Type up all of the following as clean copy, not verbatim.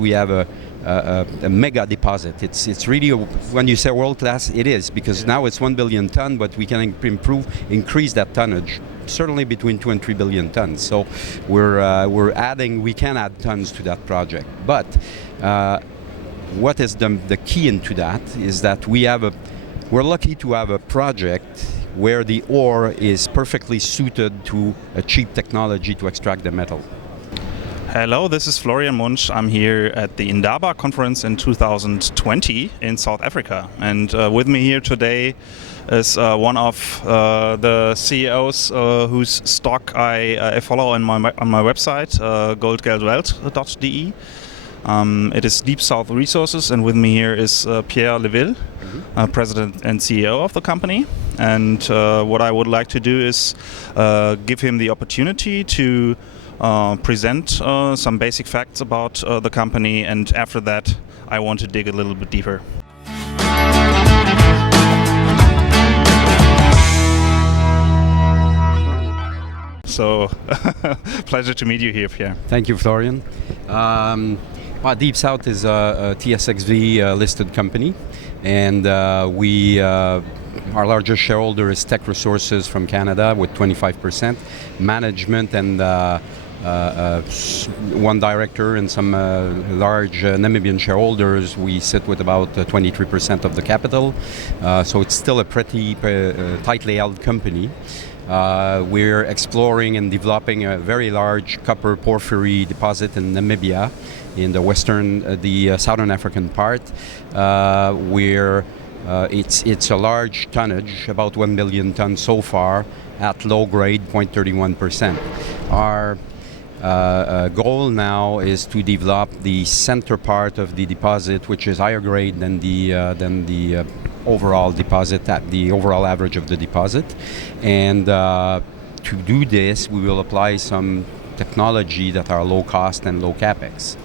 we have a mega deposit. It's really, when you say world class, it is, because now it's 1 billion ton, but we can increase that tonnage certainly between 2 and 3 billion tons. So we can add tons to that project. But what is the key into that is that we're lucky to have a project where the ore is perfectly suited to a cheap technology to extract the metal. Hello, this is Florian Munch. I'm here at the Indaba conference in 2020 in South Africa. And with me here today is one of the CEOs whose stock I follow on my website, goldgeldwelt.de. It is Deep South Resources, and with me here is Pierre Léveillé, President and CEO of the company. And what I would like to do is give him the opportunity to present some basic facts about the company, and after that I want to dig a little bit deeper. So, pleasure to meet you here, Pierre. Thank you, Florian. Deep South is a TSXV listed company, and our largest shareholder is Teck Resources from Canada with 25%, management and one director and some large Namibian shareholders. We sit with about 23% of the capital, so it's still a pretty tightly held company. We're exploring and developing a very large copper-porphory deposit in Namibia, in the southern African part. It's a large tonnage, about 1 million tons so far, at low grade, 0.31%. Our goal now is to develop the center part of the deposit, which is higher grade than the overall deposit, at the overall average of the deposit. And to do this, we will apply some technology that are low cost and low capex.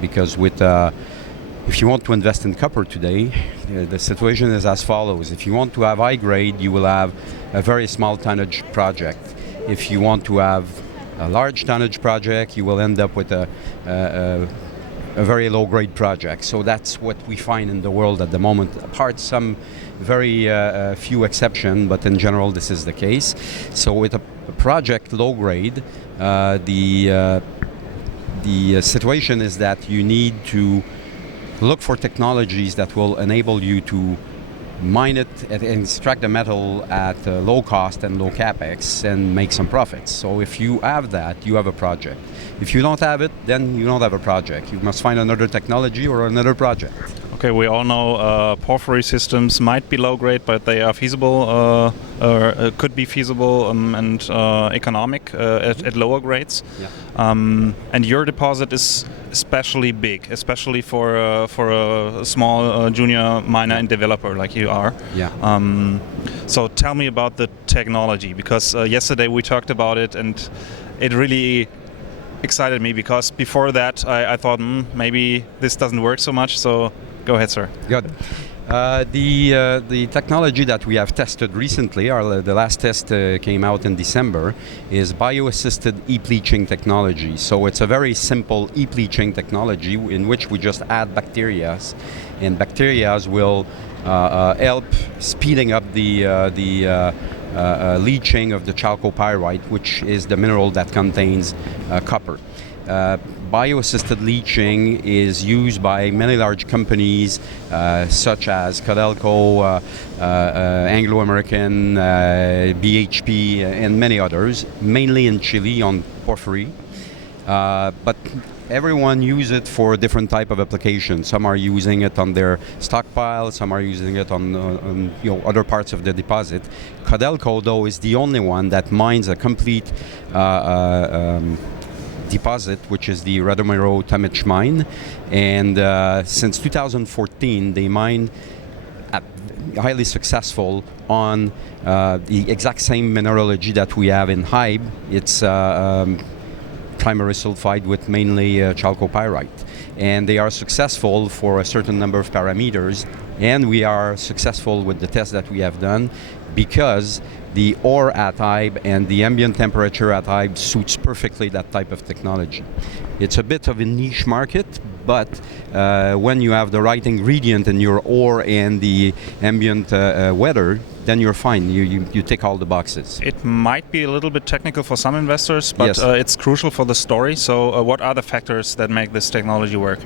Because if you want to invest in copper today, the situation is as follows. If you want to have high grade, you will have a very small tonnage project. If you want to have a large tonnage project, you will end up with a very low grade project. So that's what we find in the world at the moment, apart some very few exceptions, but in general this is the case. So with a project low grade, the situation is that you need to look for technologies that will enable you to mine it and extract the metal at low cost and low capex and make some profits. So if you have that, you have a project. If you don't have it, then you don't have a project. You must find another technology or another project. Okay, we all know porphyry systems might be low grade, but they are feasible, or could be feasible and economic at lower grades. Yeah. And your deposit is especially big, especially for a small junior miner and developer like you are. Yeah. So tell me about the technology, because yesterday we talked about it, and it really excited me, because before that I thought maybe this doesn't work so much. So go ahead, sir. Good. The technology that we have tested recently, the last test came out in December, is bio-assisted heap-leaching technology. So it's a very simple heap-leaching technology in which we just add bacteria, and bacteria will help speeding up the leaching of the chalcopyrite, which is the mineral that contains copper. Bio-assisted leaching is used by many large companies such as Codelco, Anglo-American, BHP, and many others, mainly in Chile on porphyry. But everyone uses it for a different type of application. Some are using it on their stockpile, some are using it on other parts of the deposit. Codelco, though, is the only one that mines a complete deposit, which is the Radomiro Tomic mine, and since 2014 they mine highly successful on the exact same mineralogy that we have in HAIB. It's primary sulfide with mainly chalcopyrite, and they are successful for a certain number of parameters, and we are successful with the tests that we have done because the ore at HAIB and the ambient temperature at HAIB suits perfectly that type of technology. It's a bit of a niche market, but when you have the right ingredient in your ore and the ambient weather, then you're fine. You tick all the boxes. It might be a little bit technical for some investors, but Yes. It's crucial for the story. So what are the factors that make this technology work?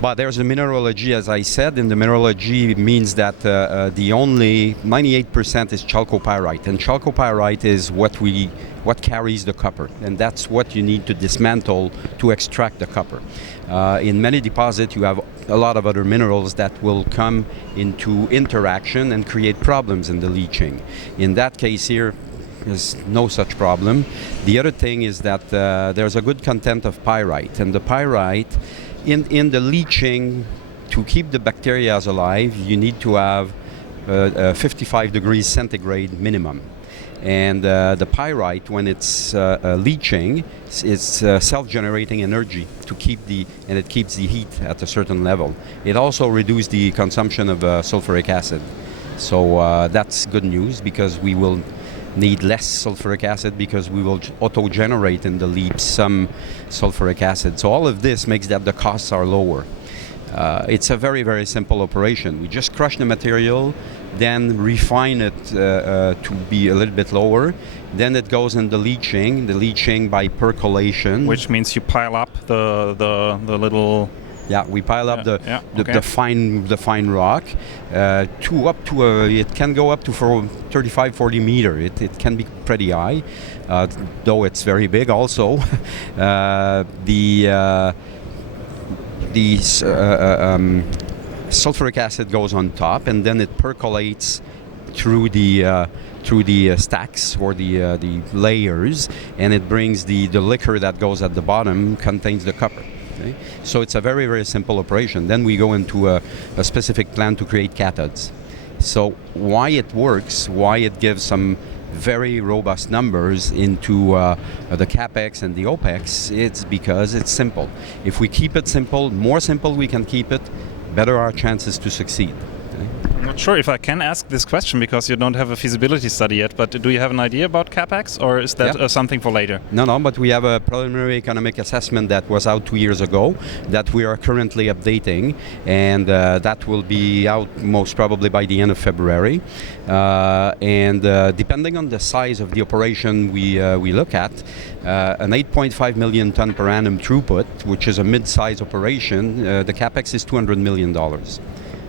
But there's the mineralogy, as I said, and the mineralogy means that the only 98% is chalcopyrite, and chalcopyrite is what carries the copper, and that's what you need to dismantle to extract the copper. In many deposits, you have a lot of other minerals that will come into interaction and create problems in the leaching. In that case here, there's no such problem. The other thing is that there's a good content of pyrite, and the pyrite, in the leaching, to keep the bacteria alive, you need to have 55 degrees centigrade minimum. And the pyrite, when it's leaching, it's self-generating energy to keep and it keeps the heat at a certain level. It also reduces the consumption of sulfuric acid. So that's good news, because we will need less sulfuric acid, because we will auto-generate in the leach some sulfuric acid. So all of this makes that the costs are lower. It's a very, very simple operation. We just crush the material, then refine it to be a little bit lower. Then it goes in the leaching by percolation. Which means you pile up the little... Yeah, we pile up okay. the fine rock it can go up to 35-40 meter. It can be pretty high, though it's very big also. Sulfuric acid goes on top, and then it percolates through the stacks or the layers, and it brings the liquor that goes at the bottom contains the copper. Okay? So it's a very, very simple operation. Then we go into a specific plan to create cathodes. So why it works, why it gives some very robust numbers into the Capex and the OPEX, it's because it's simple. If we keep it simple, more simple we can keep it, better our chances to succeed. I'm not sure if I can ask this question because you don't have a feasibility study yet, but do you have an idea about Capex, or is that something for later? No, but we have a preliminary economic assessment that was out 2 years ago that we are currently updating, and that will be out most probably by the end of February. And depending on the size of the operation we look at, an 8.5 million ton per annum throughput, which is a mid-size operation, the Capex is $200 million.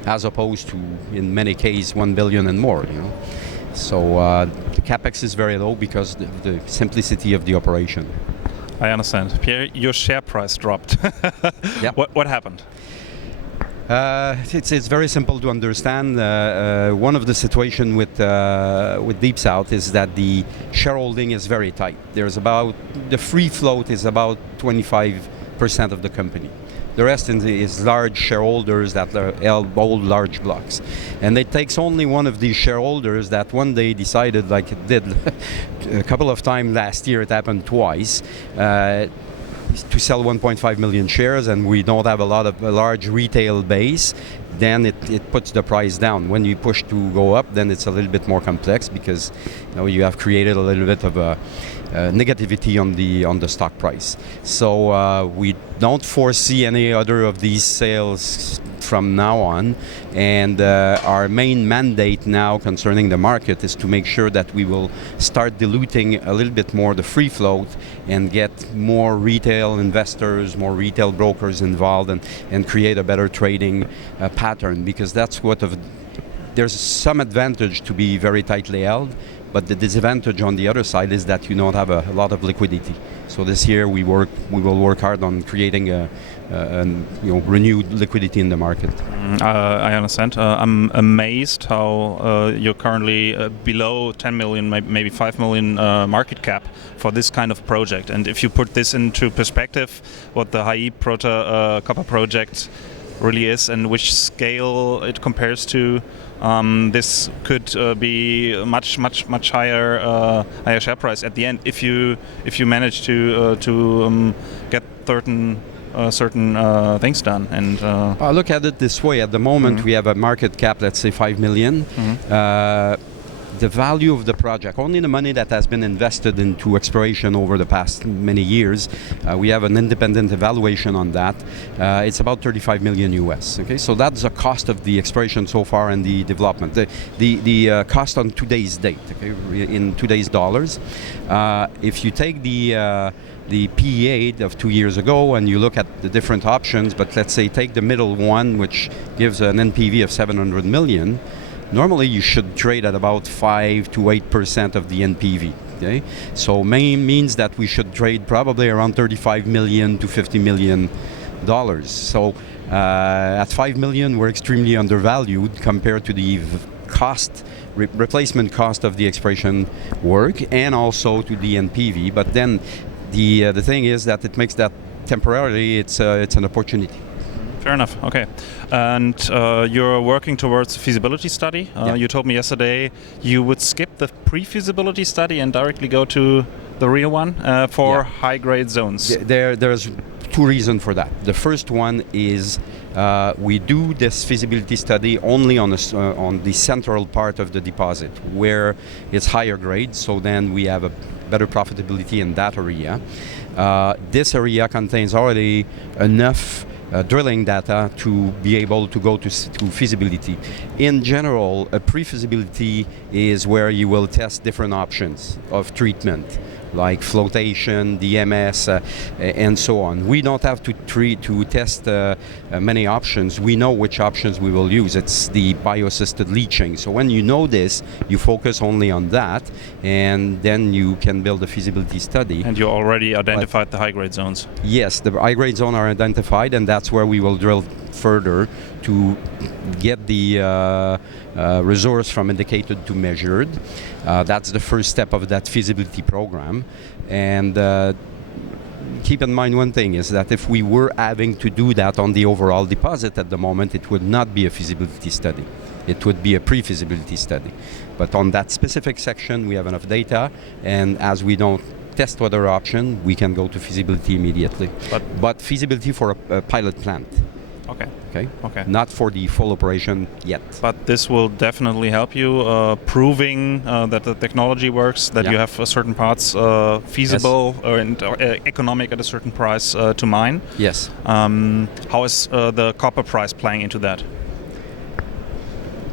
As opposed to, in many cases, 1 billion and more. So the Capex is very low because of the simplicity of the operation. I understand. Pierre, your share price dropped. Yep. What happened? It's very simple to understand. One of the situation with Deep South is that the shareholding is very tight. The free float is about 25% of the company. The rest is large shareholders that hold large blocks. And it takes only one of these shareholders that one day decided, like it did a couple of times last year, it happened twice, to sell 1.5 million shares, and we don't have a large retail base, then it puts the price down. When you push to go up, then it's a little bit more complex because you have created a little bit of a negativity on the stock price. So we don't foresee any other of these sales from now on, and our main mandate now concerning the market is to make sure that we will start diluting a little bit more the free float and get more retail investors, more retail brokers involved, and create a better trading pattern, because that's there's some advantage to be very tightly held, but the disadvantage on the other side is that you don't have a lot of liquidity. So this year we will work hard on creating a renewed liquidity in the market. I understand. I'm amazed how you're currently below 10 million, maybe 5 million market cap for this kind of project. And if you put this into perspective, what the HAIB Copper project really is and which scale it compares to, this could be much higher share price at the end if you manage to get certain things done. And look at it this way: at the moment, we have a market cap, let's say 5 million. the value of the project, only the money that has been invested into exploration over the past many years, we have an independent evaluation on that. It's about 35 million US. Okay, so that's the cost of the exploration so far and the development. The cost on today's date, okay, in today's dollars. If you take the PEA of 2 years ago and you look at the different options, but let's say take the middle one, which gives an NPV of 700 million, normally you should trade at about 5 to 8% of the NPV. Okay, so means that we should trade probably around 35 million to 50 million dollars. So at 5 million, we're extremely undervalued compared to the cost, replacement cost of the exploration work, and also to the NPV. But then the thing is that it makes that temporarily it's an opportunity. Fair enough. Okay, and you're working towards a feasibility study. Yeah. You told me yesterday you would skip the pre-feasibility study and directly go to the real one for high-grade zones. There's two reasons for that. The first one is we do this feasibility study only on the central part of the deposit where it's higher grade, so then we have a better profitability in that area. This area contains already enough drilling data to be able to go to feasibility. In general, a pre-feasibility is where you will test different options of treatment, like flotation, DMS, and so on. We don't have to test many options. We know which options we will use. It's the bio-assisted leaching. So when you know this, you focus only on that, and then you can build a feasibility study. And you already identified the high-grade zones? Yes, the high-grade zones are identified, and that's where we will drill further to get the resource from indicated to measured. That's the first step of that feasibility program. And keep in mind one thing is that if we were having to do that on the overall deposit at the moment, it would not be a feasibility study. It would be a pre-feasibility study. But on that specific section, we have enough data, and as we don't test other option, we can go to feasibility immediately. But feasibility for a pilot plant. Okay. Not for the full operation yet. But this will definitely help you proving that the technology works, that you have certain parts feasible and economic at a certain price to mine. Yes. How is the copper price playing into that?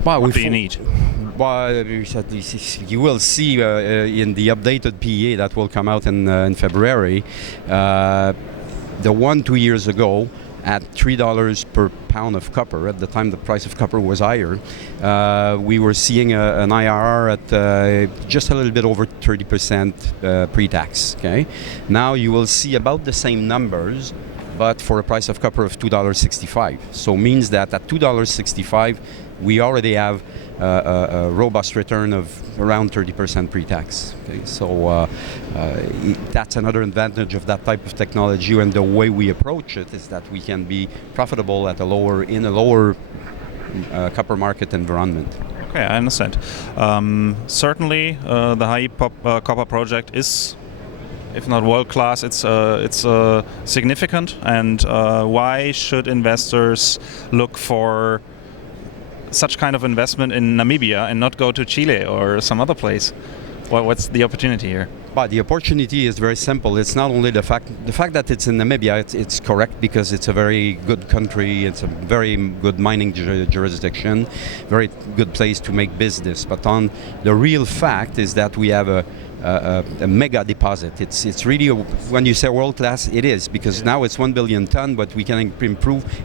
Well, what do you need? Well, you will see in the updated PEA that will come out in February, the one 2 years ago, at $3 per pound of copper, at the time the price of copper was higher, we were seeing an IRR at just a little bit over 30% pre-tax. Okay, now you will see about the same numbers, but for a price of copper of $2.65. So means that at $2.65, we already have a robust return of around 30% pre-tax. Okay, so that's another advantage of that type of technology, and the way we approach it is that we can be profitable at a lower copper market environment. Okay, I understand. Certainly, the HAIB Copper project is, if not world class, it's significant. And why should investors look for such kind of investment in Namibia and not go to Chile or some other place? What's the opportunity here? But the opportunity is very simple. It's not only the fact that it's in Namibia. It's correct because it's a very good country. It's a very good mining jurisdiction, very good place to make business. But on the real fact is that we have a mega deposit. It's really, when you say world class, it is, because now it's 1 billion ton, but we can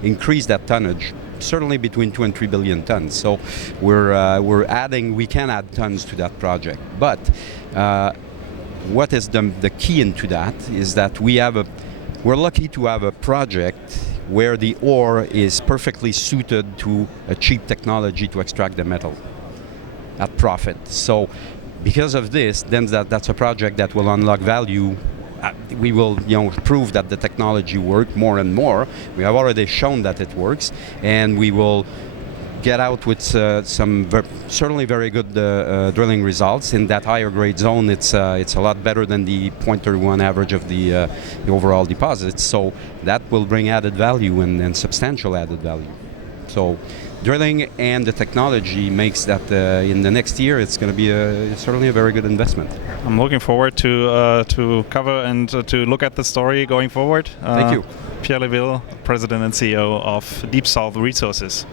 increase that tonnage certainly between 2 and 3 billion tons. So we can add tons to that project. But what is the key into that is that we're lucky to have a project where the ore is perfectly suited to a cheap technology to extract the metal at profit. So because of this, then that's a project that will unlock value. We will, prove that the technology works more and more. We have already shown that it works, and we will get out with some certainly very good drilling results in that higher grade zone. It's a lot better than the 0.31 average of the overall deposits. So that will bring added value and substantial added value. So drilling and the technology makes that in the next year it's going to be certainly a very good investment. I'm looking forward to cover and to look at the story going forward. Thank you. Pierre Léveillé, President and CEO of Deep South Resources.